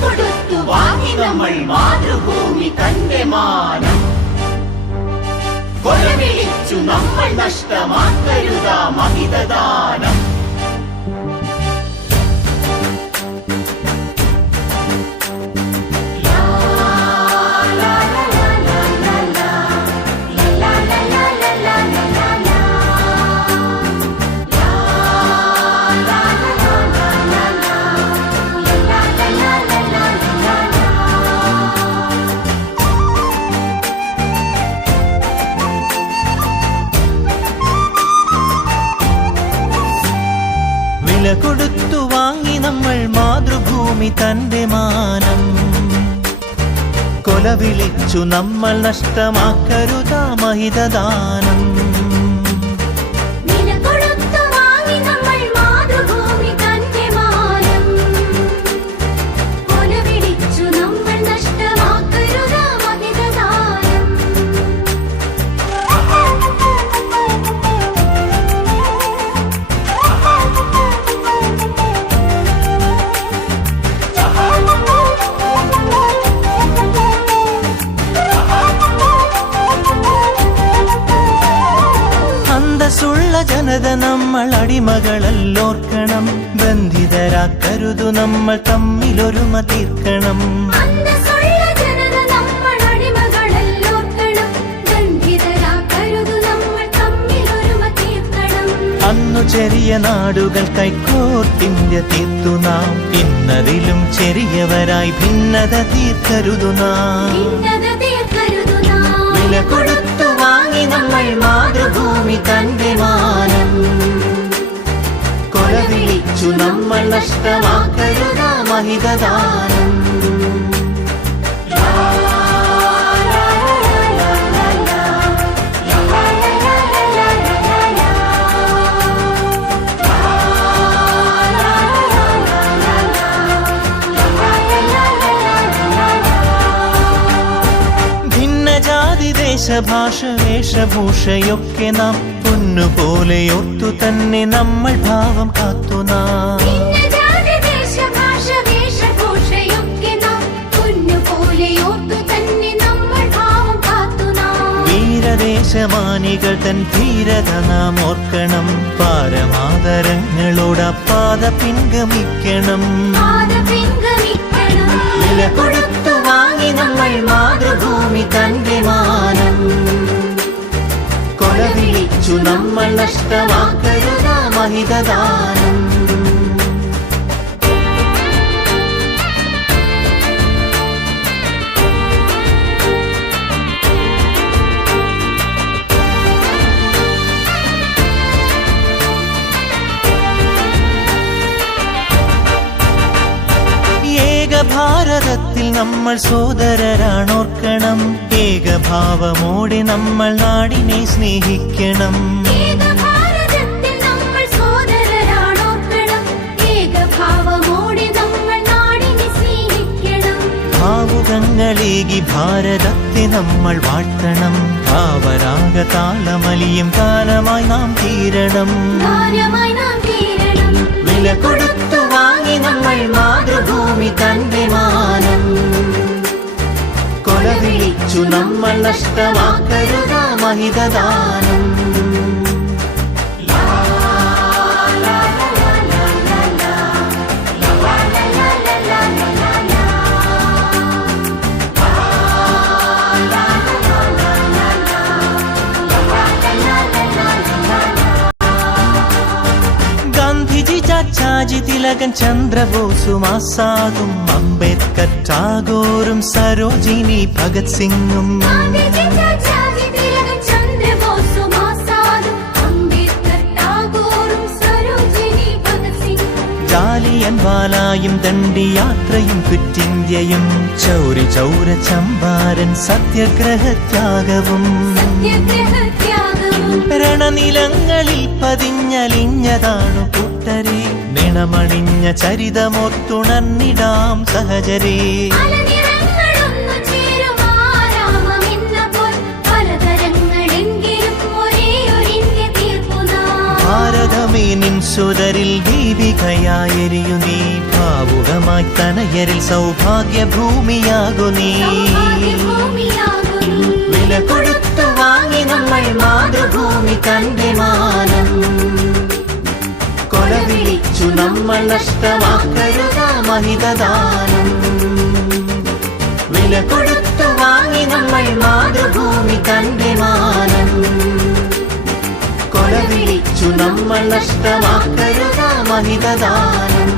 കൊടുത്തു വാങ്ങി നമ്മൾ മാതൃഭൂമി തന്റെ മാനം. കൊലവിളിച്ചു നമ്മൾ നഷ്ടമാക്കരുതാ മഹിതദാനം. വില കൊടുത്തു വാങ്ങി നമ്മൾ മാതൃഭൂമി തന്റെ മാനം. കൊല വിളിച്ചു നമ്മൾ നഷ്ടമാക്കരുതാ മഹിതദാനം. ജനത നമ്മൾ അടിമകളല്ലോർക്കണം. ബന്ധിതരാക്കരുതു നമ്മൾ തമ്മിലൊരുമ തീർക്കണം. അന്നു ചെറിയ നാടുകൾ കൈക്കോർത്തിന്ത്യ തീർത്തു നാം. ഇന്നതിലും ചെറിയവരായി ഭിന്നത തീർക്കരുതു നാം. വില കൊടുത്തു വാങ്ങി നമ്മൾ മാതൃഭൂമി തന്റെ മാനം. കൊല വിളിച്ചു നമ്മൾ നഷ്ടമാക്കരുതാ മഹിതദാനം. ദേശഭാഷ വേഷഭൂഷയൊക്കെ നാം പൊന്നുപോലെ ഓർത്തു തന്നെ നമ്മൾ ഭാവം കാത്തു നാം. വീരദേശമാനികൾ തൻ ധീരത നാം ഓർക്കണം. പാരമാദരങ്ങളോടപ്പാത പിൻഗമിക്കണം. വില കൊടുത്തു വാങ്ങി നമ്മൾ മാതൃഭൂമി തന്റെ മാനം. കൊല വിളിച്ചു നമ്മൾ നഷ്ടമാക്കരുതാ മഹിതദാനം. ഭാരതത്തിൽ നമ്മൾ സോദരരാണോർക്കണം. ഏകഭാവമോടെ നമ്മൾ നാടിനെ സ്നേഹിക്കണം. ഭാവുകങ്ങളേകി ഭാരതത്തെ നമ്മൾ വാഴ്ത്തണം. ഭാവരാഗ താളമലിയും കാലമായി നാം തീരണം. വില കൊടുത്തു വാങ്ങി നമ്മൾ മാതൃഭൂമി തന്റെ മാനം. കൊല വിളിച്ചു നമ്മൾ നഷ്ടമാക്കരുതാ മഹിതദാനം. ചാച്ചാജി തിലകൻ ചന്ദ്രബോസും ആസാദും അംബേദ്കർ ടാഗോറും സരോജിനി ഭഗത് സിംഗും ജാലിയൻ വാലായും ദണ്ഡിയാത്രയും ക്വിറ്റ് ഇന്ത്യയും ചൗരി ചൗര ചമ്പാരൻ സത്യാഗ്രഹത്യാഗവും രണനിലങ്ങളിൽ പതിഞ്ഞലിഞ്ഞതാണു കൂട്ടരെ. നിണമണിഞ്ഞ ചരിതമോർത്തുണർന്നിടാം സഹചരേ. ഭാരതമേ നിൻ സുതരിൽ ദീപികയായെരിയു നീ. ഭാവുകമായി സൗഖ്യമായി തനയരിൽ സൗഭാഗ്യ ഭൂമിയാകു നീ വില കൊടുത്തു വാങ്ങി നമ്മൾ മാതൃഭൂമി തന്റെ മാനം കൊലവിളിച്ചു നമ്മൾ നഷ്ടമാക്കരുത മഹിതദാനം വില കൊടുത്തു വാങ്ങി നമ്മൾ മാതൃഭൂമി തന്റെ മാനം കൊലവിളിച്ചു നമ്മൾ നഷ്ടമാക്കരുത മഹിതദാനം